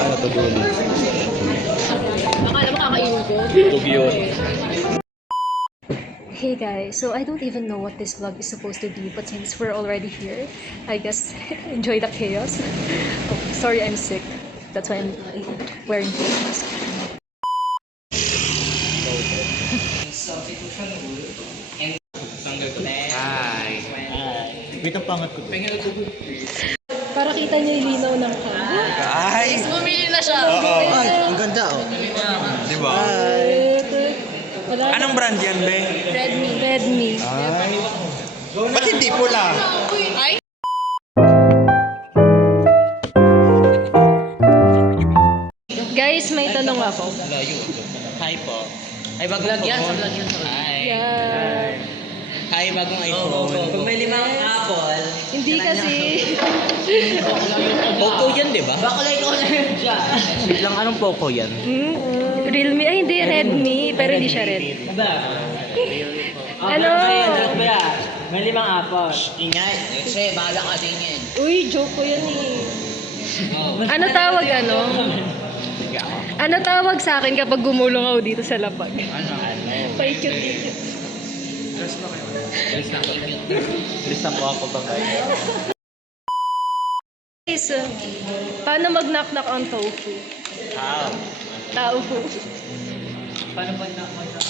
Ano to dulo? Akala mo kakainin ko? Tug yun. Hey guys, so I don't even know what this vlog is supposed to be, but since we're already here, I guess enjoy the chaos. Oh, sorry, I'm sick. That's why I'm wearing face mask. Hi. Wait, ang pangat ko. Para kita niyo yung linaw ng camera. Ay! Bumili na siya. Oo. Ay, ang ganda oh. Diba? Wala. Anong brand yan, be? Redmi. Ay. Ba't hindi pula? Ay! Guys, may tanong ako. Hi po. Ay, bagong vlog yan. Sa vlog yan. Hi. Yeah. Hi, bagong iPhone. Pag may limang Apple. Hindi kasi. Poco yan, di ba? Bakulay ko na yun siya. Wait lang, anong Poco yan? Realme. Ay, hindi. Redmi. Pero hindi siya red. Ano? May limang Apple. Ingay. Kasi, bahala ka din yan. Uy, joke ko yan eh. Ano tawag ano? Ano tawag sa akin kapag gumulong ako dito sa lapag? Ano? Paikot-ikot. Bilis na po ako ba? Guys, paano mag-knock-knock ang tofu? How? Tofu. Paano ba na-knock?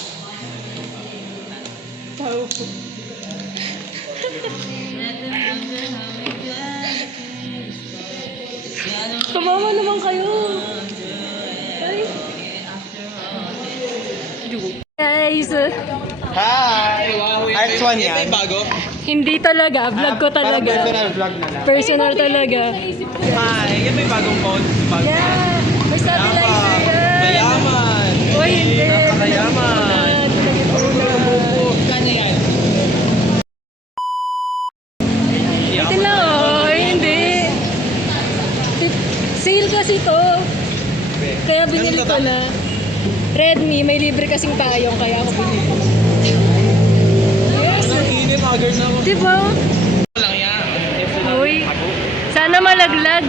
Tofu. Tumawa naman kayo. Ay. Guys, Hi! Art one yan. Bago? hindi talaga. Vlog ko talaga. Personal vlog na lang. Personal talaga. Hi! Yan may bagong phone. Yeah. May stabilizer yan. Mayaman! Uy, hindi. Napakayaman. Kano yan? Ito lang, oh. Ay, hindi. Sale kasi to. Kaya binili ko na. Redmi, may libre kasing tayong kaya ako binili. Yes. Hindi, magers na ako. Diba? Lang yan. Uy. Sana malaglag.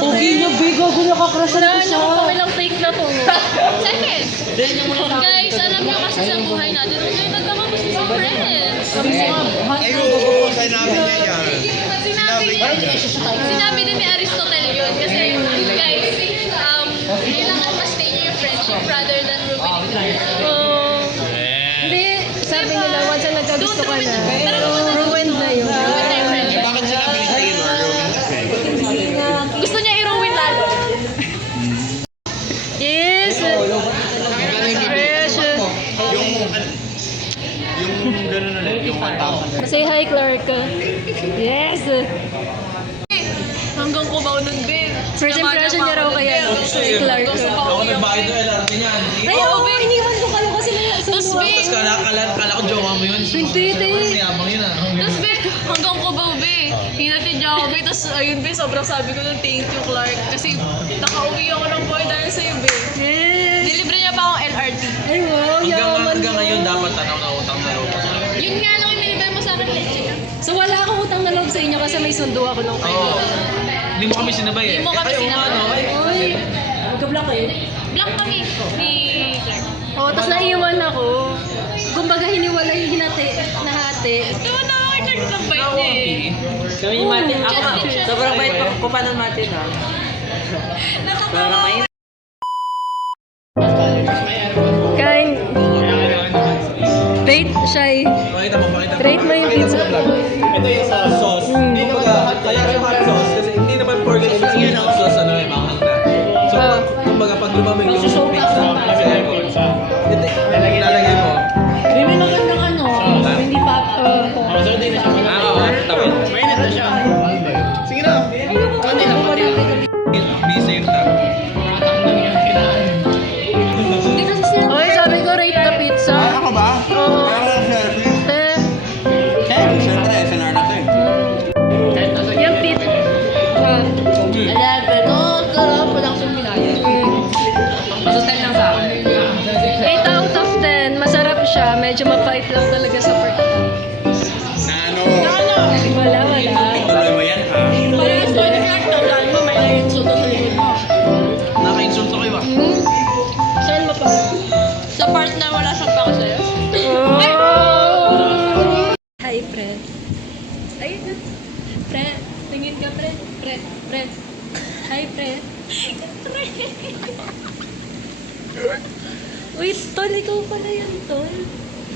Pogi niya, bigo. Gulo ka crush na siya. Ano lang take na to. Second. Guys, alam niyo kasi sa buhay natin, huwag kayo nagkakagusto sa friends. Ay, oo. Sinabi niya yan. Sinabi din ni Aristotle yun. Kasi, guys, kailangan mas stay niyo yung friendship rather than ruining it. Oh. Hindi. Sabi nila, once na nagkagusto ka na, ruined na yun. Ruin na yung friendship. Bakit sinabi ni Taylor? Gusto niya i-ruin lalo. Yes. Fresh. Yung gano'n ulit, yung 1,000. Say hi, Clark. Yes. Hanggang kubaw nun, babe. First impression niya raw kaya si Clark. Ako nagbayad ng LRT niyan. Ay, oo, iniwan ko kayo kasi Tapos, babe, Kala ko jowa mo yun. Hindi, hindi. Mayabang yun ah. Tapos, babe, hanggang kubaw, babe. Hinatid niya ako, babe. Tapos, ayun, babe, sobrang sabi ko ng thank you, Clark. Kasi, nakauwi ako ng boy dahil sa'yo, babe. Yes. Dilibre niya pa akong LRT. Ay, wow, yaman Hanggang mo. ngayon dapat tanaw na utang na loob. Yun nga lang yung nilibre mo sa akin, leche. So, wala akong utang na loob sa inyo kasi may sundo ako nung kayo. Oo. Hindi mo kami sinabay eh. Hindi mo kami Ay, oo nga, sinabay. no? Ay, Uy, magka-block kayo? Blank kami ni Clark. Oo, tapos naiwan ako. Kumbaga, hiniwalay, nahati. Diba na ako, Clark, ng bait niya eh. Kami ni Martin. Ako nga. Sobrang bait ko pa ng Martin ha. Nakatawa ako. Kain. Rate, Shy. Pakita mo. Rate mo yung pizza. Ito yung sa sauce. Hindi kaya yung hot sauce kasi hindi naman porket yung hot sauce ano eh, mahal na. So, kumbaga pag lumamig yung pizza, kasi ito, lalagay mo. May magandang ano, hindi pa. So, hindi na siya oo, tapos. Mainit na siya. Sige na. Konti lang. Be safe na. Oy, sabi ko rate the pizza. Ako ba? Oo. Selfie. Siyempre, SNR na to eh. Yung pizza. Alam, pero walang suminaya.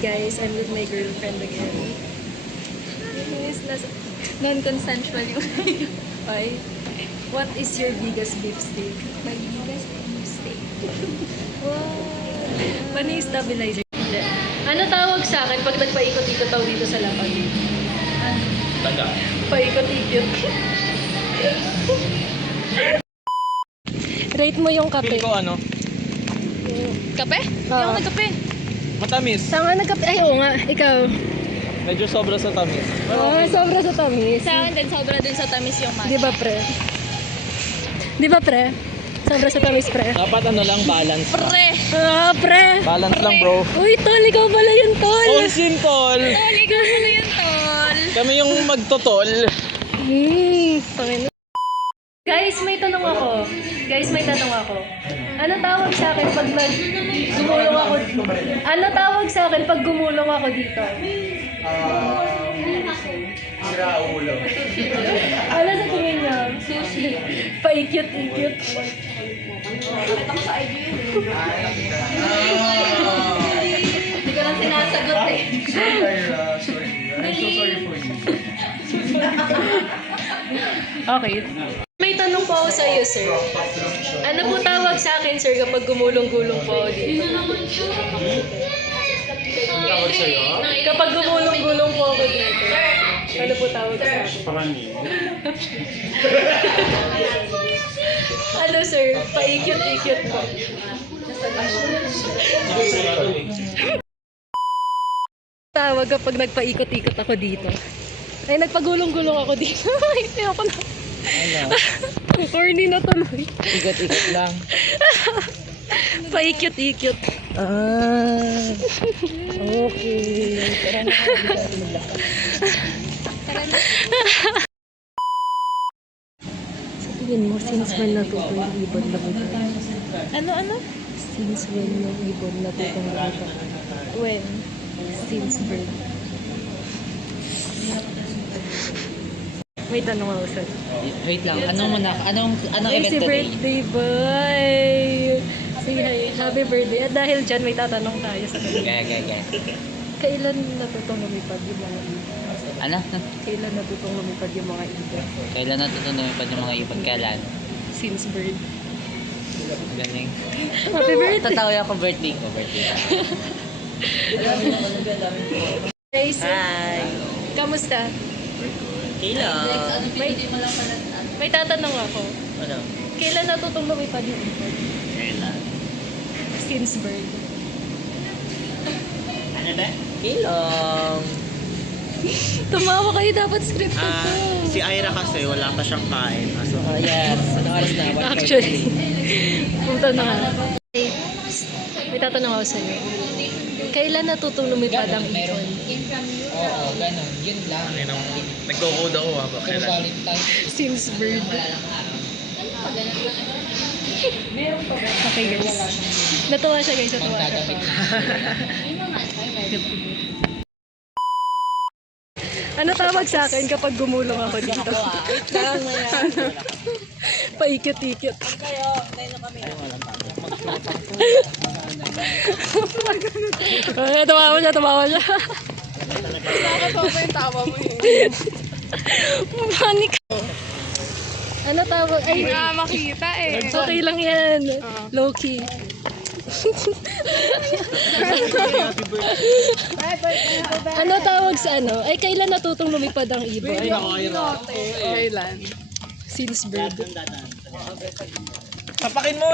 guys, I'm with my girlfriend again. Yes, non-consensual yung Ay, what is your biggest beef steak? My biggest beef steak. Wow. Paano yung stabilizer? Ano tawag sa akin pag nagpaikot-ikot ako dito sa lapag? Taga. Paikot-ikot. Rate mo yung kape. Feel ko ano? Kape? Hindi ako nagkape. Matamis. Saan ka nagkape? Ay, oo nga. Ikaw. Medyo sobra sa tamis. Sobra sa tamis. Sa akin din, sobra din sa tamis yung matcha. Di ba, pre? Di ba, pre? Sobra sa tamis, pre. Dapat ano lang, balance. Pre! Pre! Balance lang, bro. Uy, tol, ikaw pala yun, tol. Onsin, tol. Tol, ikaw ano yun, tol? Kami yung magtotol. Panginoon. Guys, may tanong ako. Ano tawag sa akin pag gumulong ako? Ano tawag sa akin pag gumulong ako dito? Sira ulo. Ano sa tingin niyo? Sushi. Paikot-ikot. Hindi ko lang sinasagot eh. Sorry. I'm so sorry for you. Okay. May tanong po ako sa iyo, sir. Ano po tawag sa akin, sir, kapag gumulong-gulong po ako dito? Tawag sa'yo? Kapag gumulong-gulong po ako dito. Ano po tawag sa akin? Ano, sir? Paikot-ikot po. Tawag kapag nagpaikot-ikot ako dito. Ay, nagpagulong-gulong ako dito. Ay, ayoko na. Corny na tuloy. Ikot-ikot lang. Paikot-ikot. Okay. Sa tingin mo, since when natuto yung ibon na buto? Ano? Since when yung ibon natuto yung buto? When? Since birth. May tanong ako sa'yo. Wait lang, anong Ay, event si today? birthday boy! Say hi. Happy birthday. At dahil dyan, may tatanong tayo sa kanila. Gaya. Kailan natutong lumipad yung mga ibon? Ano? Kailan natutong lumipad yung mga ibon? Kailan natutunan pa yung mga ibon? Kailan? Since birth. Galing. Happy birthday! Tatawa ako birthday ko. Guys, Hi! kamusta? Hello! May tatanong ako. Ano? Kailan natutong lumipad yung ibon? Kailan? Since birth. Ano ba? Hello! Tumawa kayo, dapat scripted to. Si Ira kasi wala pa siyang kain. So, Oh yes, anong oras na? Actually, punta na nga. May tatanong ako sa'yo. Kailan natutong lumipad ang ibon? Oo, ganun. Yun lang. Nagko-code ako ha. Kung Valentine. Since birth. Okay guys. Natuwa siya guys, natuwa siya. Ano tawag sa akin kapag gumulong ako dito? Wait lang, maya. Paikot-ikot. Ay, tumawa siya. Bakit pa yung tawa mo yun? Panik. Ano tawag? Ay, makita eh. okay lang yan. Low-key. Ano tawag sa ano? Ay, kailan natutong lumipad ang ibon? Kailan? Since birth. Tapakin mo!